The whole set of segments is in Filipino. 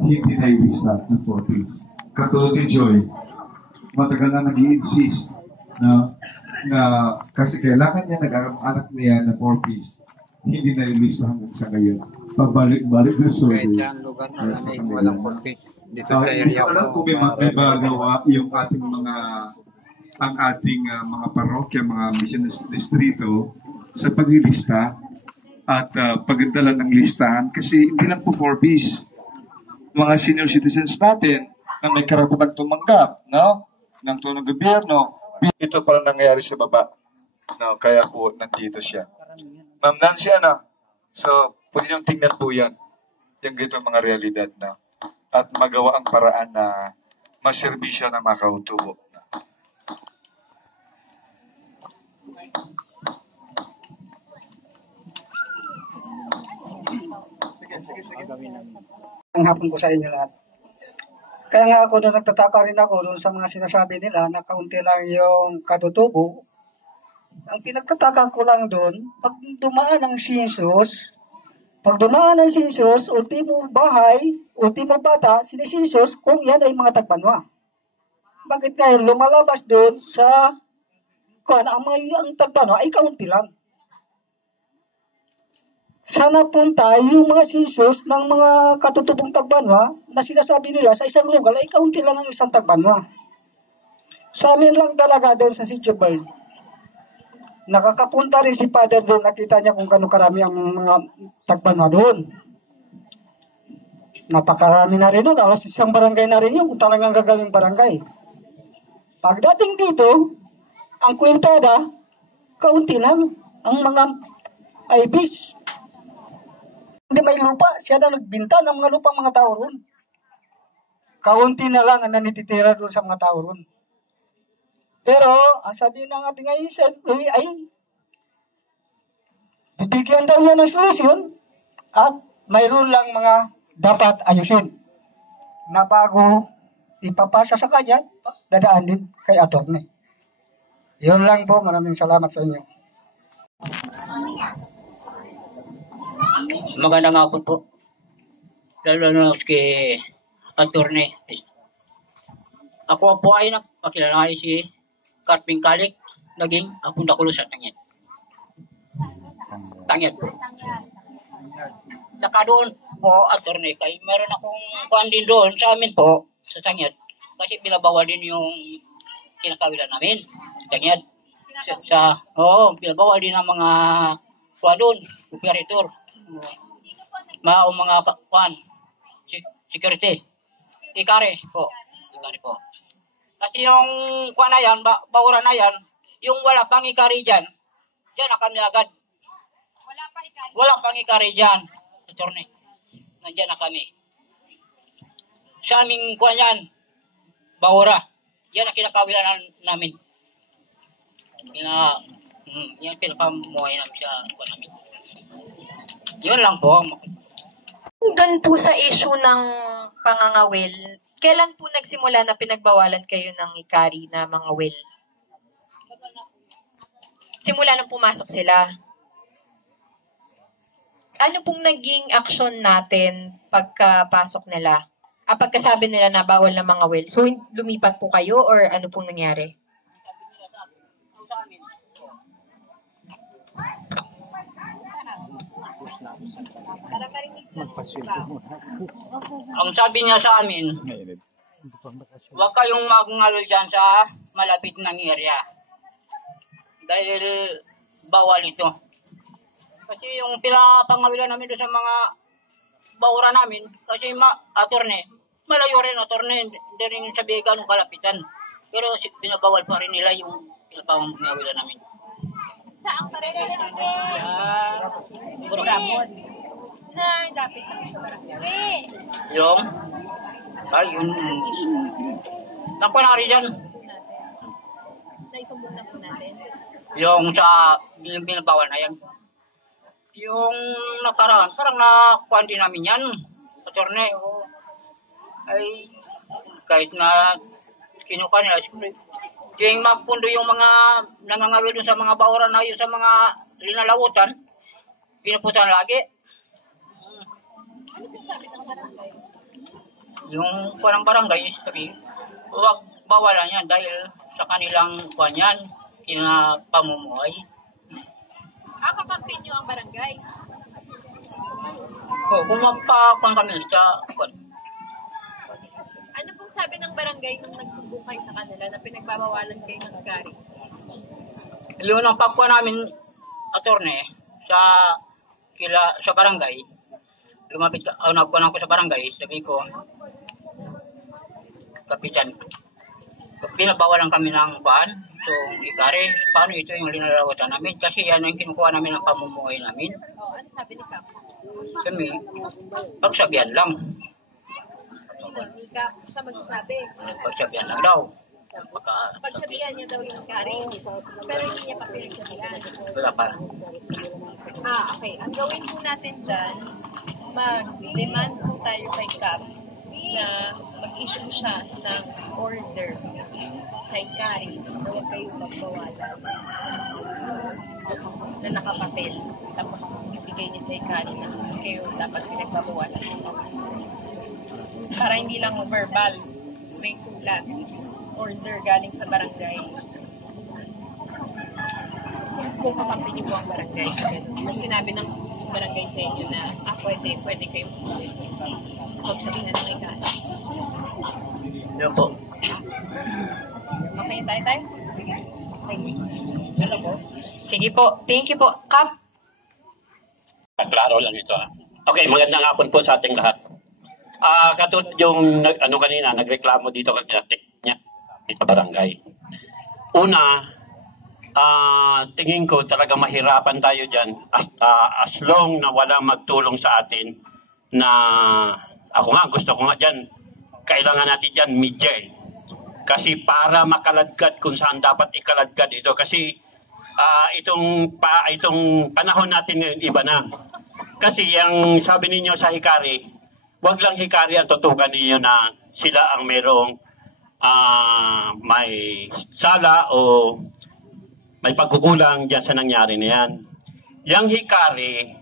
hindi na ilista ng 4Ps. Katulad ni Joy, matagal na nag-i-insist na kasi kailangan niya nag-anak niya na 4Ps, hindi na ilista hanggang sa ngayon. Pabalik-balik na survey. Kahit saan lugar na nanay, walang 4Ps. Dito sa Hindi area ko alam kung may magawa yung ating ang ating mga parokya, mga mission distrito sa paglilista at pagdala ng listahan kasi hindi lang po 4Ps. Mga senior citizens natin na may karapatang tumanggap ng tulong ng gobyerno. Ito pala nangyayari sa baba. No, kaya po nandito siya. Ma'am Nancy, so pwede niyong tingnan po yan. Yung gito mga realidad na. At magawa ang paraan na maserbisyo ng mga kautubo. Sige. Ang hapon ko sa inyo lahat. Kaya nga ako doon nagtataka rin ako doon sa mga sinasabi nila na kaunti lang yung katutubo. Ang pinagtataka ko lang doon, pag dumaan ang sensus, ultimo bahay, ultimo bata, sinisensus kung yan ay mga tagbanwa. Bakit ngayon lumalabas doon sa kung ang tagbanwa ay kaunti lang? Sana punta yung mga sensus ng mga katutubong tagbanwa na sinasabi nila sa isang lugar ay kaunti lang ang isang tagbanwa. Sa amin lang talaga doon sa Sitio Bird. Nakakapunta rin si Father doon, nakita niya kung kano karami ang mga tagbanwa doon. Napakarami na rin doon, alas isang barangay na rin yun kung talagang gagawing barangay. Pagdating dito, ang kwentada, kaunti lang ang mga IBs. Hindi may lupa, siya na nagbinta ng mga lupang mga tao ron. Kaunti na lang ang nanititira doon sa mga tao ron. Pero, ang sabi ng ating isip ay bibigyan daw niya ng solusyon at mayroon lang mga dapat ayusin na bago ipapasa sa kanya, dadaan din kay attorney. Yun lang po, maraming salamat sa inyo. Magandang hapon po. Lalo na kay attorney. Ako po ay nagpakilala si Carping Kalik, naging akong dakulo sa Tangyan. Po. Saka doon po, attorney, kay meron akong kuhan din doon sa amin po, sa Tangyan. Kasi binabawal din yung kinakawilan namin, sa Tangyan. Binabawal din ang mga kuhan doon, operator. Mga kuhan, security. Ikari po. Kasi yung kuha na yan, bawura na yan, yung wala pang ikari dyan na kami agad. Wala pang ikari dyan. Attorney. Nandiyan na kami. Sa aming kuha yan, bawura. Yan ang kinakawilan namin. Yan pinakamuhay namin sa kuha namin. Yun lang po. Doon po sa issue ng pangangawil, kailan po nagsimula na pinagbawalan kayo ng ikari na mga will? Simula nang pumasok sila. Ano pong naging action natin pagkapasok nila? Pagkasabi nila na bawal na mga will. So, lumipat po kayo or ano pong nangyari? Ang sabi niya sa amin, huwag kayong magngalo dyan sa malapit ng area. Dahil bawal ito. Kasi yung pinapangawilan namin doon sa mga bawura namin, kasi attorney, malayo rin attorney, hindi rin sabi ganong kalapitan. Pero pinabawal pa rin nila yung pinapangawilan namin. Saan pa rin natin? Burgamon. Na, dapat na sa barangay. Yung? Yun. Nakuha na rin dyan. Naisumbong na po natin. Yung sa binabawal na yan. Yung nakaraan, parang nakuha din namin yan. Attorney, ay kahit na kinuha nila, yung magpundo yung mga nangangawil sa mga bawra na yun sa mga linalawutan, pinupusan lagi. Ano po sabi ng barangay? Yung kuwan ng barangay, sabi, huwag bawalan yan dahil sa kanilang kuwan yan, kinapamumuhay. Kakampi nyo ang barangay. O, kung magpakuan kami sa kuwan. Ano pong sabi ng barangay nung nagsumbong kayo sa kanila na pinagbabawalan kayo ng gari? Yun ang pagkuhan namin, attorney, sa barangay. Lumapit nagkuhan ako sa barangay, sabi ko, kapitan, pinabawalan kami ng kuwan, so ikari, paano ito yung linalawatan namin? Kasi yan ang kinukuha namin ng pamumuhay namin. Ano sabi ni Kap? Kami, pagsabihan lang. Hindi ka siya magsasabi. Pagsabihan lang daw. Pagsabihan niya daw yung gari, pero hindi niya pa pinagsabihan. Wala pa. Okay. Ang gawin po natin dyan, mag-demand po tayo kay Kap na mag-issue siya ng order sa Ikari na huwag kayong magbawalan na nakapapel. Tapos ibigay niya sa Ikari na kayo dapat pinagbabawalan. Para hindi lang verbal, may sulat, order galing sa barangay. Kung kakampi niyo po ang barangay, kung sinabi ng barangay sa inyo na pwede kayong huwag sabihin ng Ikari. Yun po. Okay, tayo? Okay. Hello po. Sige po. Thank you po. Kap. Klaro lang ito. Okay, magandang hapon po sa ating lahat. Katulad yung kanina, nagreklamo dito kanina, niya sa barangay. Una, tingin ko talaga mahirapan tayo dyan as long na wala magtulong sa atin na gusto ko nga dyan, kailangan natin dyan media eh. Kasi para makaladkad kung saan dapat ikaladkad ito. Kasi itong panahon natin ngayon iba na. Kasi yung sabi ninyo sa Hikari, wag lang Hikari ang tutukan ninyo na sila ang merong may sala o may pagkukulang dyan sa nangyari na yan. Yang Hikari,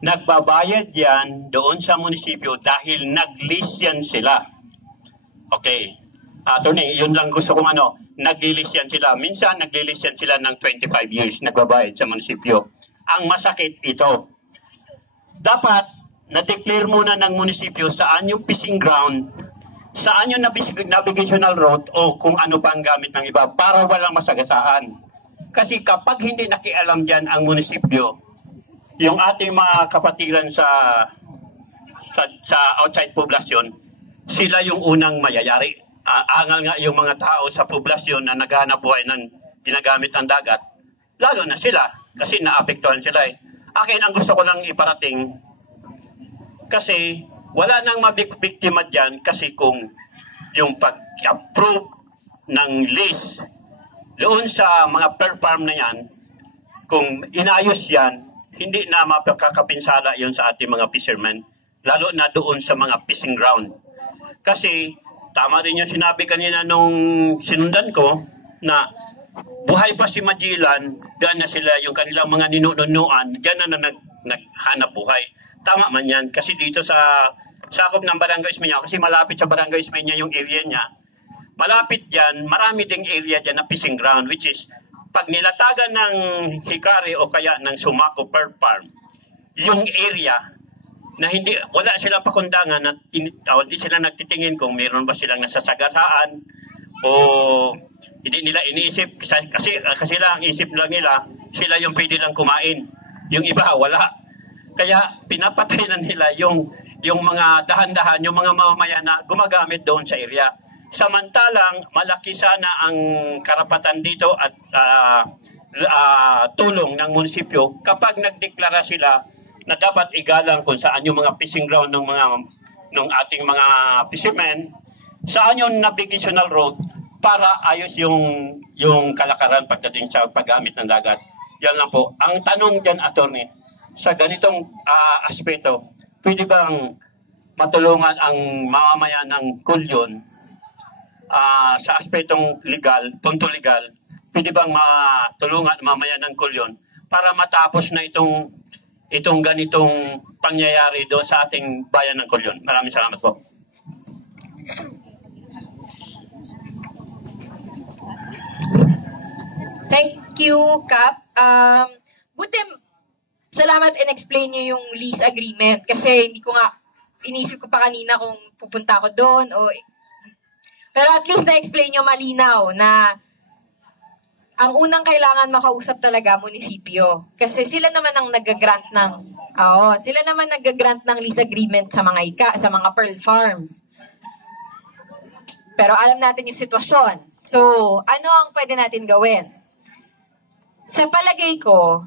nagbabayad yan doon sa munisipyo dahil nag-lease yan sila. Okay. Attorney, yun lang gusto kong nag-lease yan sila. Minsan nag-lease yan sila ng 25 years nagbabayad sa munisipyo. Ang masakit ito. Dapat na-declare muna ng munisipyo saan yung fishing ground, saan yung navigational road o kung ano pang gamit ng iba para walang masagasaan. Kasi kapag hindi nakialam dyan ang munisipyo, yung ating mga kapatiran sa outside poblasyon, sila yung unang mayayari. Angal nga yung mga tao sa poblasyon na naghahanap buhay ng ginagamit ang dagat, lalo na sila kasi naapektuhan sila eh. Akin ang gusto ko lang iparating kasi wala nang mabiktima dyan kasi kung yung pag-approve ng lease doon sa mga per farm na yan, kung inayos yan, hindi na mapagkakapinsala yun sa ating mga fishermen, lalo na doon sa mga fishing ground. Kasi tama rin yung sinabi kanina nung sinundan ko na buhay pa si Magellan, diyan na sila yung kanilang mga ninununuan, diyan na naghanap buhay. Tama man yan, kasi dito sa sakop ng Barangay Ismeña, kasi malapit sa Barangay Ismeña yung area niya, malapit dyan, marami ding area dyan na fishing ground, which is, pag nilatagan ng Hikari o kaya ng Sumaco per farm, yung area, na wala silang pakundangan na hindi sila nagtitingin kung meron ba silang nasasagasaan o hindi nila iniisip kasi lang ang isip lang nila sila yung pwede lang kumain, yung iba wala, kaya pinapatay na nila yung mga dahan-dahan, yung mga mamamayan na gumagamit doon sa area. Samantalang malaki sana ang karapatan dito at tulong ng munisipyo kapag nagdeklara sila na dapat igalang kung saan yung mga fishing ground ng ating mga fishermen, saan yung navigational road para ayos yung kalakaran pagdating sa paggamit ng dagat. Yan lang po. Ang tanong dyan, attorney, sa ganitong aspeto, pwede bang matulungan ang mamamayan ng Kulyon sa aspetong legal, punto legal, pwede bang matulungan ang mamamayan ng Kulyon para matapos na itong ganitong pangyayari doon sa ating bayan ng Kulyon. Maraming salamat po. Thank you, Kap. Buti, salamat in-explain niyo yung lease agreement kasi hindi ko nga, inisip ko pa kanina kung pupunta ako doon o... Pero at least na-explain niyo malinaw na ang unang kailangan makausap talaga munisipyo. Kasi sila naman ang nag-grant ng lease agreement sa mga pearl farms. Pero alam natin yung sitwasyon. So, ano ang pwede natin gawin? Sa palagay ko,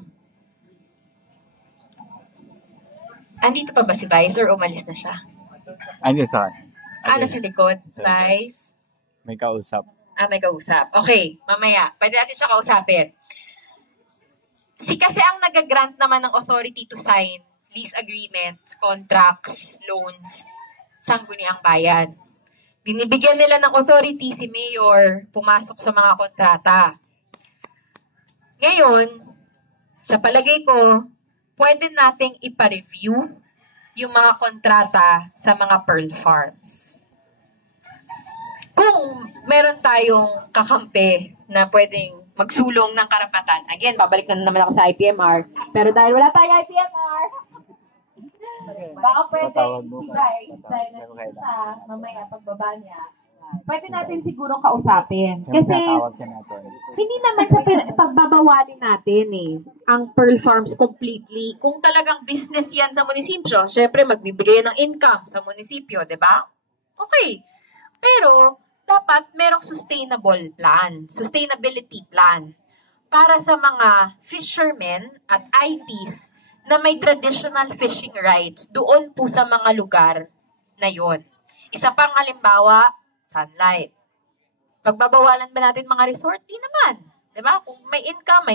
andito pa ba si Vice or umalis na siya? Andiyan sa Nasa likod, Vice? May kausap. May kausap. Okay, mamaya. Pwede natin siya kausapin. Kasi ang nag-grant naman ng authority to sign lease agreements, contracts, loans, Sangguniang Bayan. Binibigyan nila ng authority si Mayor pumasok sa mga kontrata. Ngayon, sa palagay ko, pwede nating ipa-review yung mga kontrata sa mga pearl farms. Kung meron tayong kakampi na pwedeng magsulong ng karapatan, again, babalik na naman ako sa IPMR, pero dahil wala tayong IPMR, baka pwede, guys, dahil nasa mamaya pagbaba niya, pwede natin siguro kausapin. Kasi hindi naman sa pagbabawalin natin ang pearl farms completely. Kung talagang business yan sa munisipyo, syempre magbibigay ng income sa munisipyo, di ba? Okay. Pero, dapat merong sustainability plan para sa mga fishermen at IPs na may traditional fishing rights doon po sa mga lugar na yon. Isa pang halimbawa, sunlight. Pagbabawalan ba natin mga resort? Di naman. Diba? Kung may income,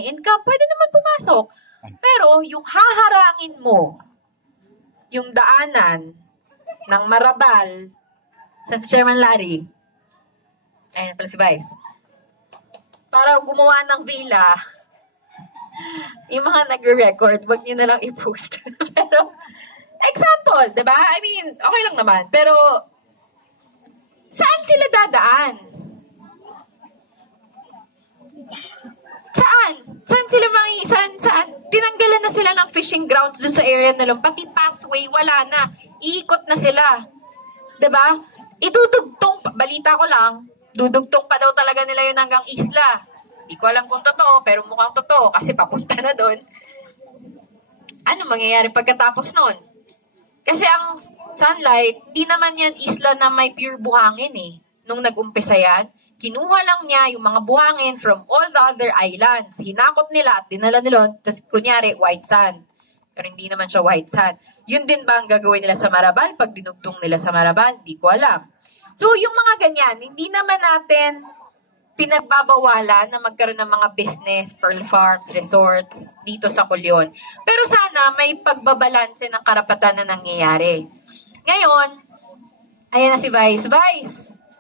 pwede naman pumasok. Pero yung haharangin mo, yung daanan ng Marabal sa Chairman Larry, ayun pala si Vice, para gumawa ng villa, yung mga nagre-record, wag nyo na lang i-post. Pero, example, diba? I mean, okay lang naman. Pero, saan sila dadaan? Saan? Saan sila saan? Tinanggalan na sila ng fishing grounds doon sa area nila. Pati pathway, wala na. Iikot na sila. Diba? Idudugtong, balita ko lang, dudugtong pa daw talaga nila yun hanggang isla. Hindi ko alam kung totoo, pero mukhang totoo kasi papunta na doon. Ano mangyayari pagkatapos noon? Kasi ang sunlight, di naman yan isla na may pure buhangin Nung nag-umpisa yan, kinuha lang niya yung mga buhangin from all the other islands. Hinakot nila at dinala nila, tapos kunyari, white sand. Pero hindi naman siya white sand. Yun din ba ang gagawin nila sa Marabal? Pag dinugtong nila sa Marabal? Di ko alam. So, yung mga ganyan, hindi naman natin pinagbabawalan na magkaroon ng mga business, pearl farms, resorts dito sa Culion. Pero sana may pagbabalanse ng karapatan na nangyayari. Ngayon, ayan na si Vice. Vice,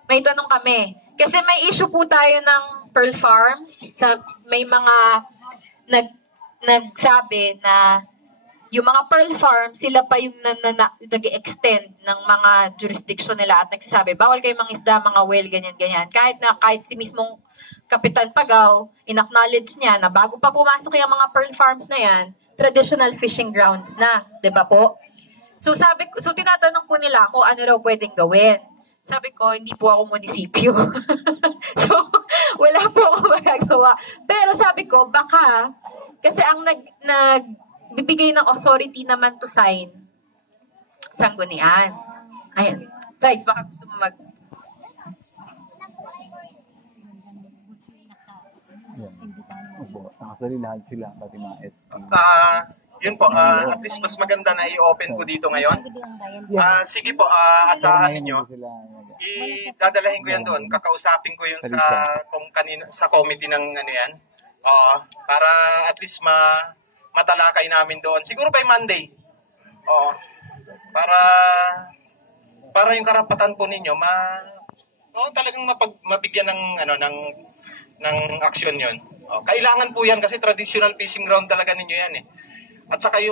may tanong kami. Kasi may issue po tayo ng pearl farms. May mga nagsabi na yung mga pearl farms, sila pa yung nag-extend ng mga jurisdiction nila at nagsasabi, bawal kayo mga isda, mga whale, ganyan-ganyan. Kahit si mismong Kapitan Pagaw, in-acknowledge niya na bago pa pumasok yung mga pearl farms na yan, traditional fishing grounds na, di ba po? So tinatanong ko nila kung ano raw pwedeng gawin. Sabi ko, hindi po ako munisipyo. So, wala po ako magagawa. Pero sabi ko, baka, kasi ang bibigay ng authority naman to sign Sanggunian. Ayan. Guys, baka gusto mo Actually, lahat sila, pati mga SP. Yun po, at least mas maganda na i-open ko dito ngayon. Sige po, asahan ninyo. Dadalahin ko yan doon. Kakausapin ko yun sa committee ng ano yan. Para at least matalakay namin doon. Siguro by Monday. Para yung karapatan po ninyo talagang mabigyan ng aksyon 'yon. Kailangan po 'yan kasi traditional fishing ground talaga ninyo 'yan At saka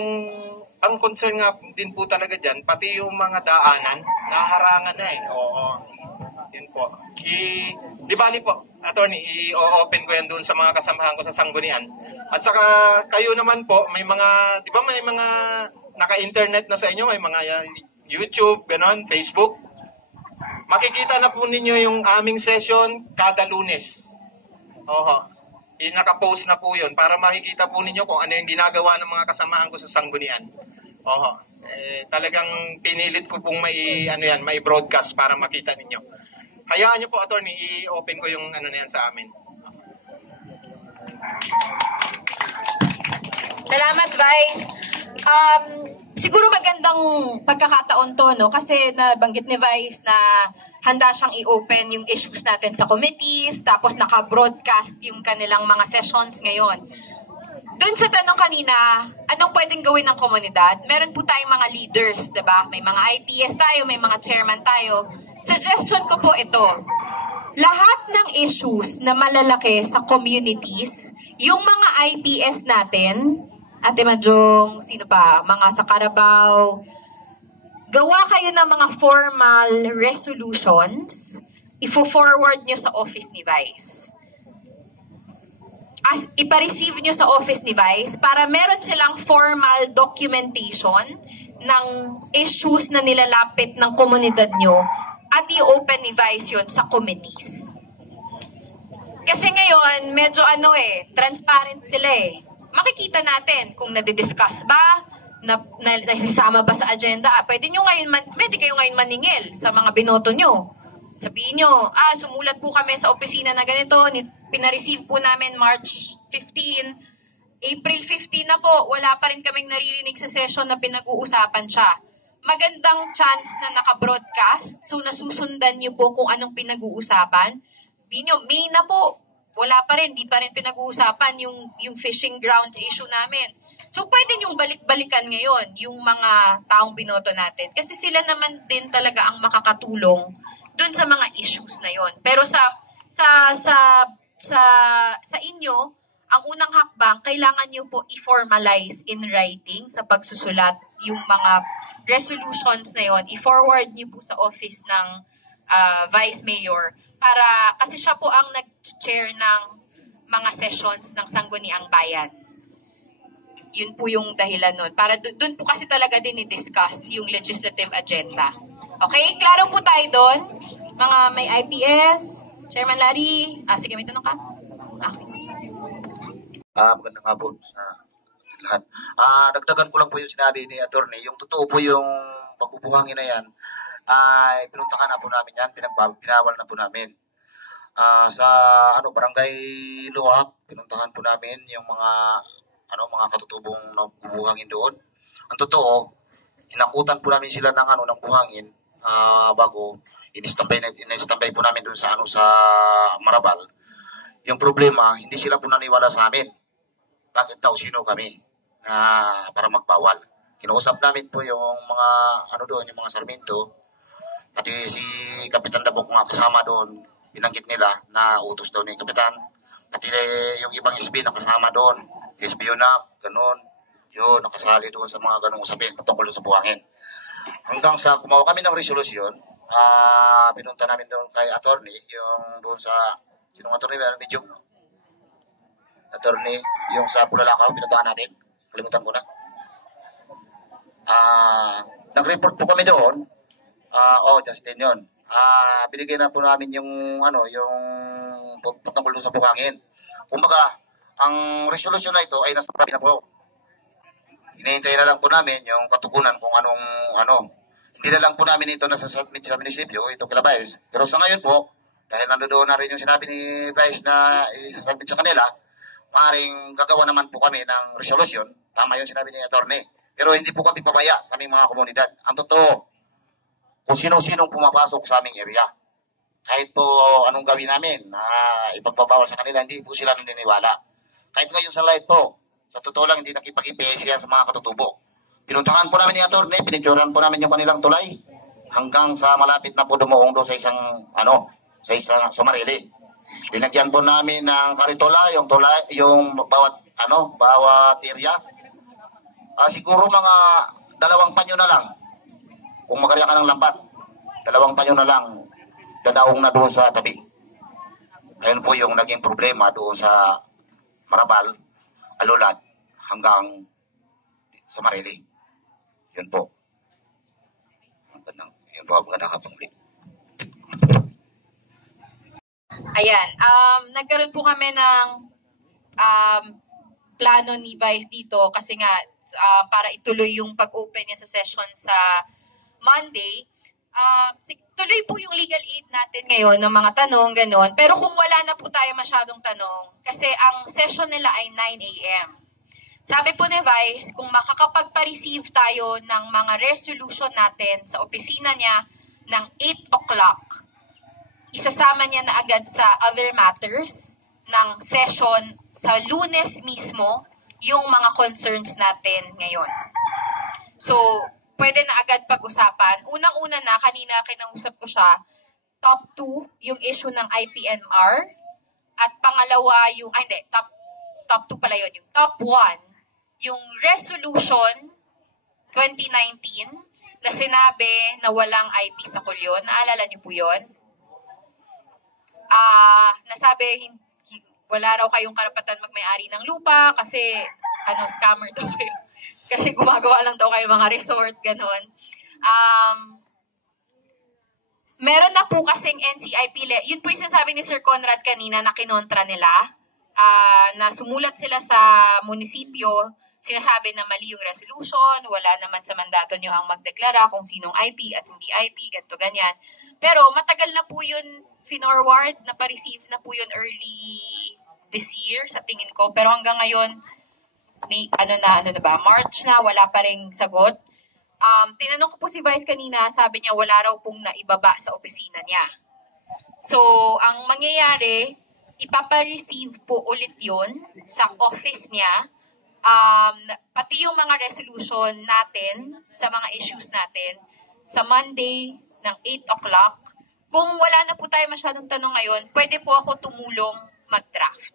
ang concern nga din po talaga diyan, pati yung mga daanan naharangan na Yun po. Di bali po, attorney, i-open ko yan doon sa mga kasamahan ko sa Sanggunian. At saka kayo naman po, may mga, di ba may mga naka-internet na sa inyo, may mga YouTube, ganon, Facebook. Makikita na po ninyo yung aming session kada Lunes. Oho. Naka-post na po yun para makikita po ninyo kung ano yung ginagawa ng mga kasamahan ko sa Sanggunian. Oho. Talagang pinilit ko pong may broadcast para makita ninyo. Hayaan nyo po, attorney, i-open ko yung ano na yan sa amin. Salamat, Vice. Siguro magandang pagkakataon to, no? Kasi nabanggit ni Vice na handa siyang i-open yung issues natin sa committees, tapos naka-broadcast yung kanilang mga sessions ngayon. Doon sa tanong kanina, anong pwedeng gawin ng komunidad? Meron po tayong mga leaders, diba? May mga IPS tayo, may mga chairman tayo. Suggestion ko po ito. Lahat ng issues na malalaki sa communities, yung mga IPS natin, Ate Majong, sino pa, mga sa Carabao, gawa kayo ng mga formal resolutions, ifo-forward nyo sa office ni Vice. Ipa-receive nyo sa office ni Vice para meron silang formal documentation ng issues na nilalapit ng komunidad nyo at i-open ni Vice yun sa committees. Kasi ngayon, medyo transparent sila eh. Makikita natin kung nadidiscuss ba, nasasama ba sa agenda. Pwede kayo ngayon maningil sa mga binoto nyo. Sabihin nyo, sumulat po kami sa opisina na ganito, pinareceive po namin March 15, April 15 na po, wala pa rin kaming naririnig sa session na pinag-uusapan siya. Magandang chance na naka-broadcast, so nasusundan nyo po kung anong pinag-uusapan. Sabihin nyo, May na po, wala pa rin, di pa rin pinag-uusapan yung fishing grounds issue namin. So, pwede yung balik-balikan ngayon yung mga taong binoto natin. Kasi sila naman din talaga ang makakatulong dun sa mga issues na yon. Pero sa inyo, ang unang hakbang, kailangan nyo po i-formalize in writing sa pagsusulat yung mga resolutions na yon. I-forward nyo po sa office ng Vice Mayor kasi siya po ang nag-chair ng mga sessions ng Sangguniang Bayan. Yun po yung dahilan nun. Para dun po kasi talaga din i-discuss yung legislative agenda. Okay? Klaro po tayo doon. Mga may IPS, Chairman Larry. Sige, may tanong ka? Okay. Magandang hapon sa lahat. Dagdagan ko lang po yung sinabi ni Attorney. Yung totoo po yung pagbubuhangin na yan, ay pinuntahan na po namin yan, pinawal na po namin. Sa barangay Luwak, pinuntahan po namin yung mga katutubong buhangin doon. Ang totoo, inakutan po namin sila ng buhangin bago in-standby po namin doon sa Marabal. Yung problema, hindi sila po naniwala sa amin. Bakit daw sino kami para magbawal? Kinausap namin po yung mga yung mga Sarmiento. Pati si Kapitan Dabok nga kasama doon, binanggit nila na utos daw ni Kapitan. Pati yung ibang SB na kasama doon, SB UNAP, ganun. Yun, nakasali doon sa mga ganung usapin patungkol sa buhangin. Hanggang sa kumawa kami ng resolusyon, pinunta namin doon kay Attorney, yung doon sa, sinong Attorney, medyo Attorney, yung sa Pulalakaw, pinuntahan natin. Kalimutan ko na. Nag-report po kami doon. Justin yun. Binigay na po namin yung patungkol sa buhangin. Kumbaga, ang resolusyon na ito ay nasa papi na po. Hinihintay na lang po namin yung katugunan kung anong Hindi na lang po namin ito nasa-submit sa munisipyo, ito kila Vice. Pero sa ngayon po, dahil nandoon na rin yung sinabi ni Vice na isasubmit sa kanila, maaaring gagawa naman po kami ng resolusyon. Tama yung sinabi ni Attorney. Pero hindi po kami pabaya sa aming mga komunidad. Ang totoo, kung sino-sinong pumapasok sa aming area. Kahit po anong gawin namin na ipagpabawal sa kanila, hindi po sila naniniwala. Kahit ngayon sa live po, sa totoo lang hindi nakipag-IPS yan sa mga katutubo. Pinuntahan po namin ni Attorney, pinitsuran po namin yung kanilang tulay hanggang sa malapit na po dumuong doon sa isang Sumarili. Linagyan po namin ng karitola, yung bawat area. Siguro mga 2 panyo na lang. Kung makarya ka ng lambat, 2 panyo na lang. dadaong na doon sa tabi. Ayun po yung naging problema doon sa Marabal, Alulad, hanggang sa Marili. Yun po. Yun po, magandang hapon ulit. Ayan, nagkaroon po kami ng plano ni Vice dito kasi nga para ituloy yung pag-open niya sa session sa Monday. Tuloy po yung legal aid natin ngayon ng mga tanong, gano'n. Pero kung wala na po tayo masyadong tanong, kasi ang session nila ay 9 a.m. Sabi po ni Vice, kung makakapagpa-receive tayo ng mga resolution natin sa opisina niya ng 8 o'clock, isasama niya na agad sa other matters ng session sa Lunes mismo yung mga concerns natin ngayon. So, pwede na agad pag-usapan. Unang-una na, kanina kinausap ko siya, top 2, yung issue ng IPNR. At pangalawa, yung, top 2 pala yun. Yung top 1, yung resolution 2019 na sinabi na walang IP sa kulyon. Naalala niyo po yun? Nasabi, wala raw kayong karapatan magmay-ari ng lupa kasi, scammer daw kayo. Kasi gumagawa lang daw kayo mga resort, gano'n. Meron na po kasing NCIP, yun po yung sinasabi ni Sir Conrad kanina na kinontra nila, na sumulat sila sa munisipyo, sinasabi na mali yung resolution, wala naman sa mandato nyo ang magdeklara kung sinong IP at hindi IP, ganito, ganyan. Pero matagal na po yun finorward, na pa-receive na po yun early this year, sa tingin ko. Pero hanggang ngayon, may March na, wala pa ring sagot. Tinanong ko po si Vice kanina, sabi niya wala raw pong naibaba sa opisina niya. So, ang mangyayari, ipapa-receive po ulit yun sa office niya, pati yung mga resolution natin sa mga issues natin sa Monday ng 8 o'clock. Kung wala na po tayo masyadong tanong ngayon, pwede po ako tumulong mag-draft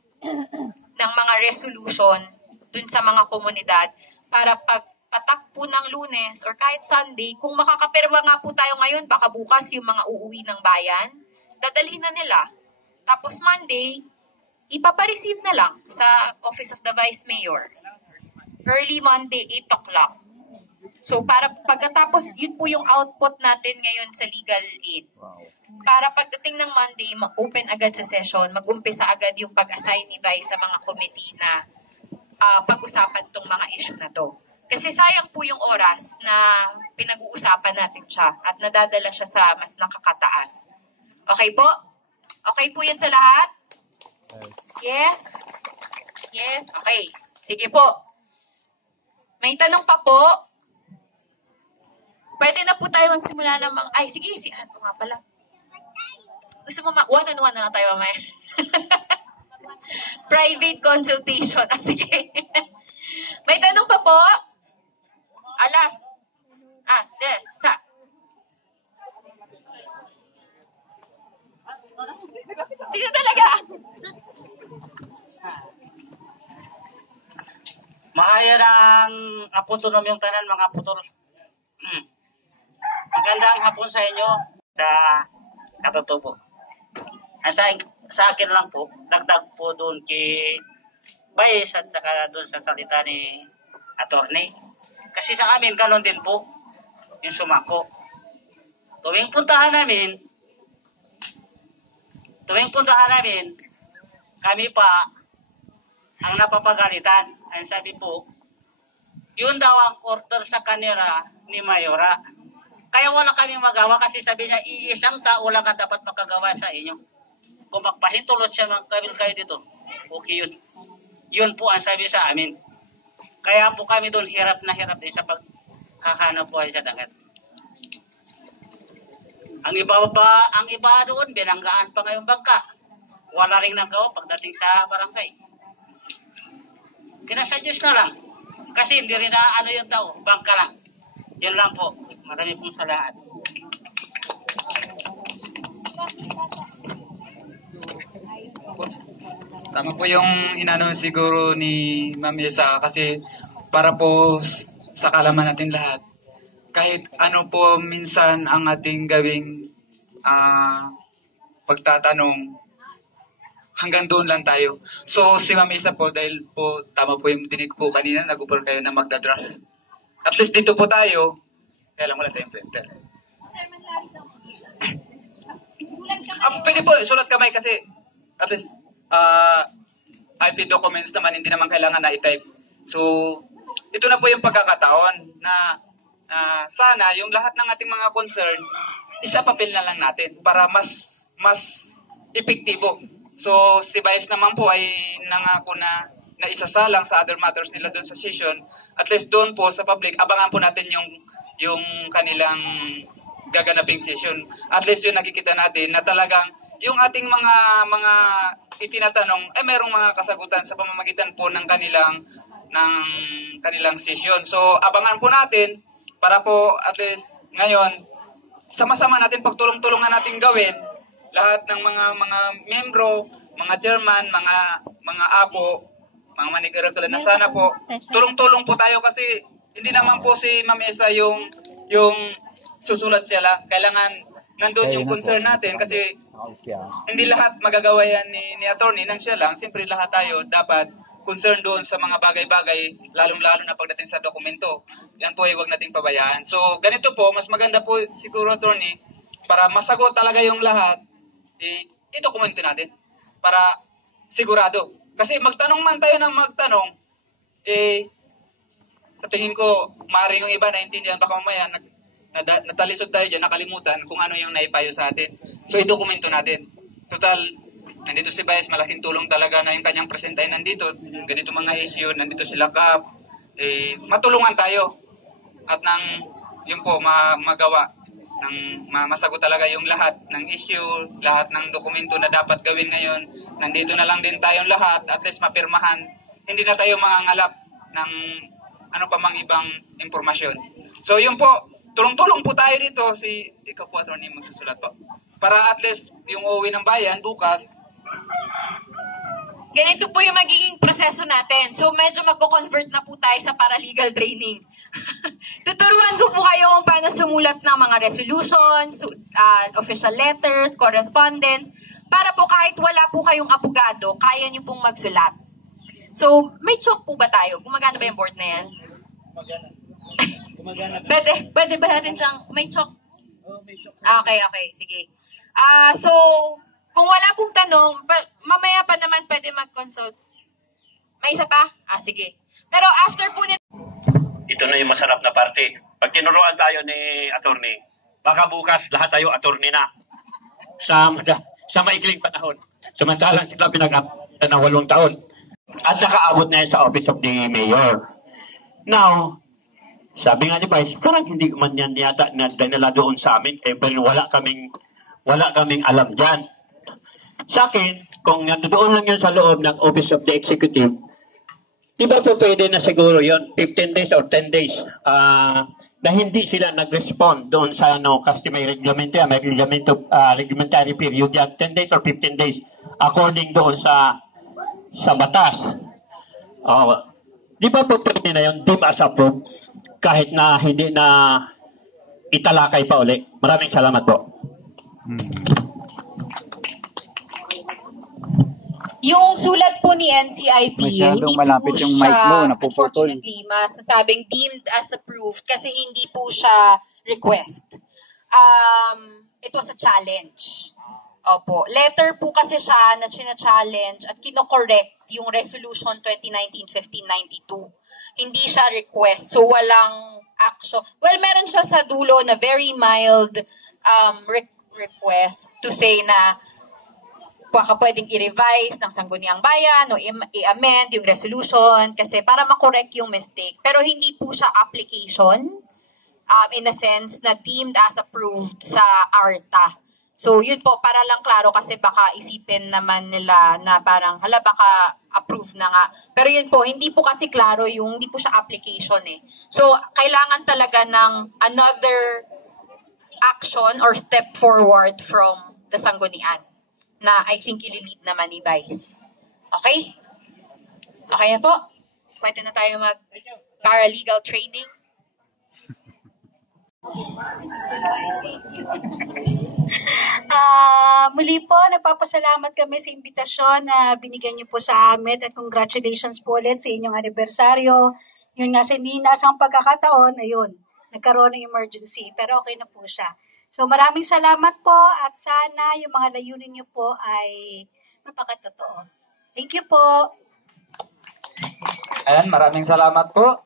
ng mga resolution dun sa mga komunidad para pagpatak po ng Lunes or kahit Sunday, kung makakapirma nga po tayo ngayon, baka bukas yung mga uuwi ng bayan, dadalhin na nila. Tapos Monday, ipapareceive na lang sa Office of the Vice Mayor. Early Monday, 8 o'clock. So para pagkatapos, yun po yung output natin ngayon sa legal aid. Para pagdating ng Monday, mag-open agad sa session, mag-umpisa agad yung pag-assign ni Vice sa mga committee na pag-usapan tong mga issue na to. Kasi sayang po yung oras na pinag-uusapan natin siya at nadadala siya sa mas nakakataas. Okay po? Okay po yan sa lahat? Yes? Yes? Okay. Sige po. May tanong pa po? Pwede na po tayo magsimula ng mga... Ay, sige. Ano nga pala? Gusto mo one-on-one na lang tayo mamaya. Private consultation. Sige. May tanong pa po? Alas. Sino talaga? Mahaya ng aputunom yung tanan, mga putol. Magandang hapon sa inyo sa katutubo. Sa akin lang po, dagdag po doon kay Vice at saka doon sa salita ni attorney. Kasi sa amin, ganun din po yung sumako. Tuwing puntahan namin, kami pa ang napapagalitan. Ang sabi po, yun daw ang order sa kanila ni Mayora. Kaya wala kami magawa kasi sabi niya, iisang tao lang ang dapat makagawa sa inyo. Kung magpahintulot siya ng kayo dito, okay yun. Yun po ang sabi sa amin. Kaya po kami doon hirap na hirap din sa paghahanap buhay sa dagat. Ang iba doon, binanggaan pa ngayong bangka. Wala rin nagawa pagdating sa barangay. Kinasuggest na lang. Kasi hindi rin na yung tao, bangka lang. Yun lang po. Marami pong salamat. Tama po yung inano siguro ni Ma'am Yesa kasi para po sa kalaman natin lahat. Kahit ano po minsan ang ating gawing pagtatanong, hanggang doon lang tayo. So, si Ma'am Isa po, dahil po, tama po yung dinig po kanina, nag-upor kayo na magdadraft. At least dito po tayo, kaya lang wala tayong printer. Pwede po, sulat kamay kasi, at least, IP documents naman, hindi naman kailangan na i-type. So, ito na po yung pagkakataon na sana yung lahat ng ating mga concern, isa-papel na lang natin para mas epektibo. So, si Vice naman po ay nangako na isasalang sa other matters nila doon sa session. At least doon po sa public, abangan po natin yung kanilang gaganaping session. At least yung nakikita natin na talagang yung ating mga itinatanong ay merong mga kasagutan sa pamamagitan po ng kanilang session. So, abangan po natin para po at least ngayon sama-sama natin pagtulong-tulungan natin gawin lahat ng mga membro, mga chairman, mga apo, mga manigaragal na sana po tulong-tulong po tayo kasi hindi naman po si Ma'am Esa yung susulat siya lang. Kailangan nandun yung concern natin kasi hindi lahat magagawa yan ni attorney nang siya lang. Siyempre lahat tayo dapat concern doon sa mga bagay-bagay, lalong-lalo na pagdating sa dokumento. Yan po ay huwag nating pabayaan. So ganito po, mas maganda po siguro attorney para masagot talaga yung lahat. I-dokumento natin para sigurado. Kasi magtanong man tayo ng magtanong, sa tingin ko, maaaring yung iba naintindihan, baka mamaya natalisod tayo dyan, nakalimutan kung ano yung naipayo sa atin. So, i-dokumento natin. Total, nandito si Vice, malaking tulong talaga na yung kanyang present ay nandito. Ganito mga issue, nandito sila Kap. Matulungan tayo. At yun po, magawa. Masagot talaga yung lahat ng issue, lahat ng dokumento na dapat gawin ngayon. Nandito na lang din tayong lahat, at least mapirmahan. Hindi na tayo mangangalap ng ano pa mang ibang impormasyon. So yun po, tulong-tulong po tayo dito. Ikaw po, attorney, magsusulat po. Para at least yung uuwi ng bayan, bukas. Ganito po yung magiging proseso natin. So medyo magko-convert na po tayo sa paralegal training. Tuturuan ko po kayo kung paano sumulat ng mga resolutions, official letters, correspondence, para po kahit wala po kayong abogado, kaya niyo pong magsulat. So, may chalk po ba tayo? Gumagana ba yung board na yan? Pwede ba natin siyang, may chalk? Okay, sige. So, kung wala pong tanong, mamaya pa naman pwede mag-consult. May isa pa? Sige. Pero after po nito, ito na yung masarap na parte. Pag tinuruan tayo ni attorney, baka bukas lahat tayo attorney na sa maikling panahon. Samantalang sila pinag-abutan ng 8 taon. At nakaabot na yan sa office of the mayor. Now, sabi nga ni Vice, parang hindi man yan yata na dinala doon sa amin, pero wala kaming alam dyan. Sa akin, kung nandoon lang yan sa loob ng office of the executive, di ba po pwede na siguro yon 15 days or 10 days na hindi sila nag-respond doon sa customary reglamento, may reglementary period yan, 10 days or 15 days according doon sa batas. Di ba po pwede na yun, deem as approved, kahit na hindi na italakay pa uli? Maraming salamat po. yung sulat po ni NCIP, Masyadong hindi malapit po yung mic mo, siya, napuputol. unfortunately, masasabing deemed as approved kasi hindi po siya request. It was a challenge. Opo. Letter po kasi siya na sina-challenge at kino-correct yung Resolution 2019-1592. Hindi siya request. So, walang action. Well, meron siya sa dulo na very mild request to say na baka pwedeng i-revise ng Sangguniang Bayan o i-amend yung resolution kasi para makorek yung mistake. Pero hindi po siya application in a sense na deemed as approved sa ARTA. So yun po, para lang klaro kasi baka isipin naman nila na parang hala baka approve na nga. Pero yun po, hindi po kasi klaro yung hindi po siya application eh. So kailangan talaga ng another action or step forward from the Sanggunian na I think i-lead naman ni Vice. Okay? Okay na po? Pwede na tayo mag-paralegal training. Muli po, nagpapasalamat kami sa imbitasyon na binigyan niyo po sa amin at congratulations po ulit sa inyong anibersaryo. Yun nga, sa ninasang pagkakataon, ayun, nagkaroon ng emergency, pero okay na po siya. So maraming salamat po at sana yung mga layunin niyo po ay mapakatotoo. Thank you po. Ayan, maraming salamat po.